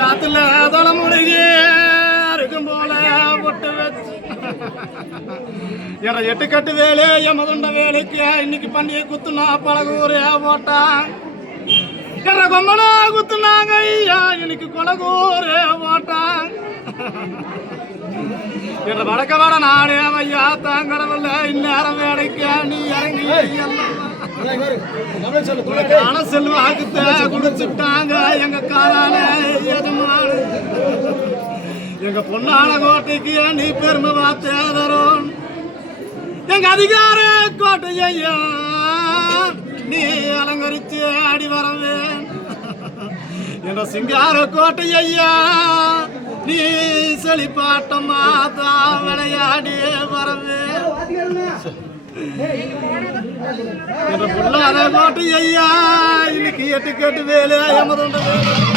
காத்துல தலைமுழுகி இருக்கும் போல பொட்டு வச்சு. என எட்டு கட்டு வேலை எமதுண்ட வேலைக்கு இன்னைக்கு பண்டிகை குத்துனா பழகூரே போட்டான் என கொம்பனா குத்துனாங்க ஐயா இன்னைக்கு கொலகூரே போட்டான் என்ற வடக்க வட நாடே ஐயா தாங்கடவில்ல இந்நேரம் வேலைக்கு நீ இறங்கி காண செல்வாக்குத்த குடிச்சுட்டாங்க எங்க காலால எஜமானு எங்க பொன்னான கோட்டைக்கு நீ பெருமை பார்த்தேதரோன் எங்க அதிகார கோட்டையா நீ அலங்கரிச்சு ஆடி வரவேன். என்ற சிங்கார கோட்டையா நீ செழிப்பாட்டம் மாதா விளையாடியே வரவேன் என்ற பொல்லாத ஐயா இன்னைக்கு எட்டு கேட்டு வேலையா எமதுண்ட வேலை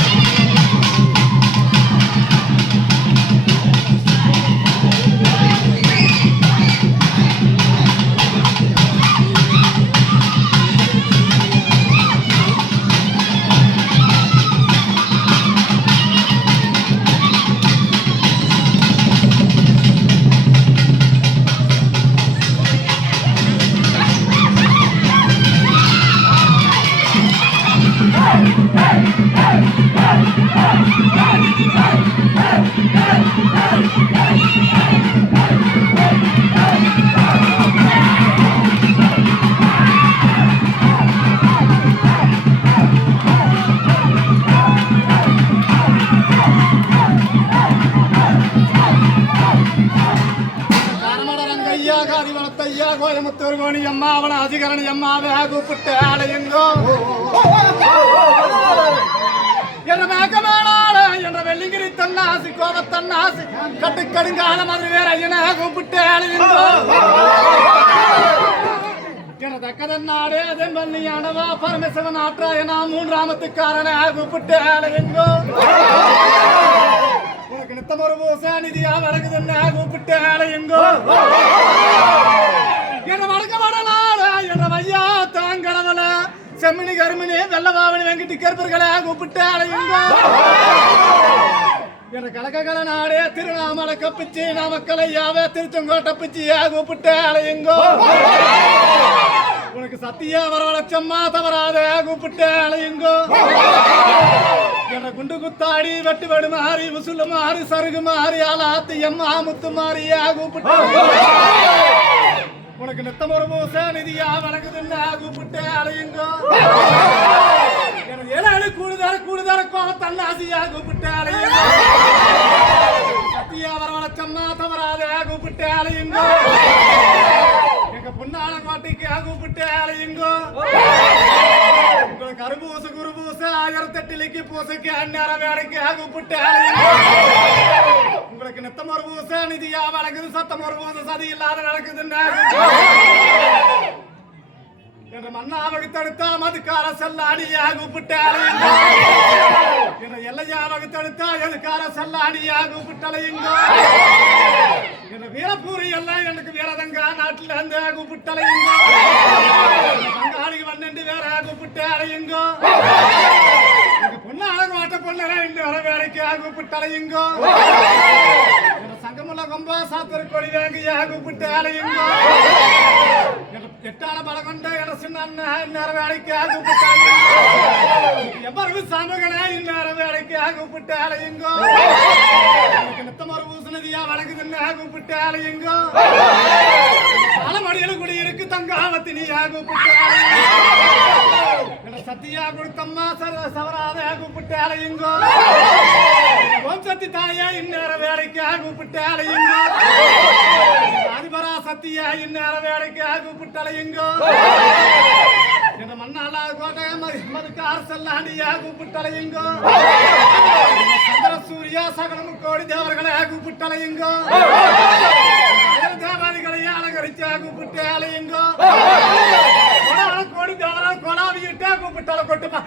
கரமடரங்கையா கோயமுத்தூர் கோணி அம்மா அவன அதிகரணி அம்மாவே கூப்பிட்டு ஆலயங்கோ என்ற மேகமேனால என்ற வெள்ளிங்கிரி தன்னாசி கோபத்தன்னாசி கட்டுக்கடுங்கால மாதிரி வேற ஐயனை கூப்பிட்டு ஆலயங்கோ என தக்கதன்னாடே அதெம்பள்ளியானவா பரமேஸ்வரன் ஆற்றாயனா மூன்றாமத்துக்காரனை கூப்பிட்டு ஆலயங்கோ உனக்கு நித்தம் பூசா நிதியா வழங்குதுன்னு கூப்பிட்டு கருமினி வெள்ளவாவணி வெங்கிட்டு கருப்பர்களை கூப்பிட்டு அலையுங்க என கலக்ககல நாடே திருநாமலை கப்பிச்சு நாமக்கலை யாவே திருச்செங்கோட்டை பிச்சியா கூப்பிட்டு அலையுங்கோ உனக்கு சத்தியா வரவழைச்சம்மா தவறாத கூப்பிட்டு அலையுங்கோ என குண்டு குத்தாடி வெட்டு வெடு மாறி முசுலு மாறி சருகு மாறி ஆலாத்தி அம்மா முத்து மாறியா கூப்பிட்டு உனக்கு நித்தம் ஒரு பூச நிதியா வணங்குதுன்னு கூப்பிட்டு அலையுங்கோ எனக்கு ஏழு கூடுதர கூடுதர கோவம் தன்னாசியா கூப்பிட்டு அலையுங்கோ சத்தியா வரவழைச்சம்மா தவறாத கூப்பிட்டு அலையுங்கோ எங்க பொன்னான கோட்டைக்கு கூப்பிட்டு அலையுங்கோ உங்களுக்கு கருபூச குருபூசு ஆயிரத்தி எட்டுலைக்கு பூசைக்கு அந்நேரம் வேலைக்கு கூப்பிட்டு அலையுங்கோ உங்களுக்கு நித்தம் ஒரு பூச நிதியா வழங்குது சத்தம் ஒரு பூச சதி இல்லாத நடக்குதுன்னு. என்ற மன்னாவகு தடுத்தா மதுக்கார செல்லாடியா கூப்பிட்டு அலையுங்க. என்ற எல்லையாவகு தடுத்தா எதுக்கார செல்லாடியா கூப்பிட்டு அலையுங்க. என்ற வீரப்பூரி எல்லாம் எனக்கு வீரதங்கா நாட்டில் இருந்து கூப்பிட்டலையுங்க பங்காளிக்கு வண்ணண்டு வேற கூப்பிட்டு அலையுங்கோ. எனக்கு பொண்ணு அழகு மாட்ட பொண்ணு இன்னும் வர வேலைக்கு கூப்பிட்டாலையுங்க சங்கமுள்ள கொம்பா சாத்திர கொடி வேங்கியா கூப்பிட்டு அலையுங்க. எட்டான பலம் கொண்ட எட சின்ன நேர வேலைக்கு கூப்பிட்டு எவ்வளவு சமூகனே இந்நேர வேலைக்கு கூப்பிட்டு அலையுங்கோ எனக்கு நித்தம் ஒரு பூசணதியா வழங்குதுன்னு கூப்பிட்டு அலையுங்கோ அலமடியில குடி இருக்கு தங்காவத்தினியா கூப்பிட்டு எட சத்தியா கொடுத்தம்மா சர சவராத கூப்பிட்டு அலையுங்கோ. ஓம் சக்தி தாயா இந்நேர வேலைக்கு கூப்பிட்டு அலையுங்கோ. அதிபரா சத்தியா இந்நேர வேலைக்கு கூப்பிட்டு அலையுங்கோ. என்ற மண்ணாலா கோட்டை மது- மதுக்கு அரசல்லாண்டியா கூப்பிட்டு அலையுங்கோ. சந்திர சூர்யா சகலம் கோடி தேவர்களை கூப்பிட்டு அலையுங்கோ. தேவாதிகளை அலங்கரிச்சா கூப்பிட்டு அலையுங்கோ. மட்டுமா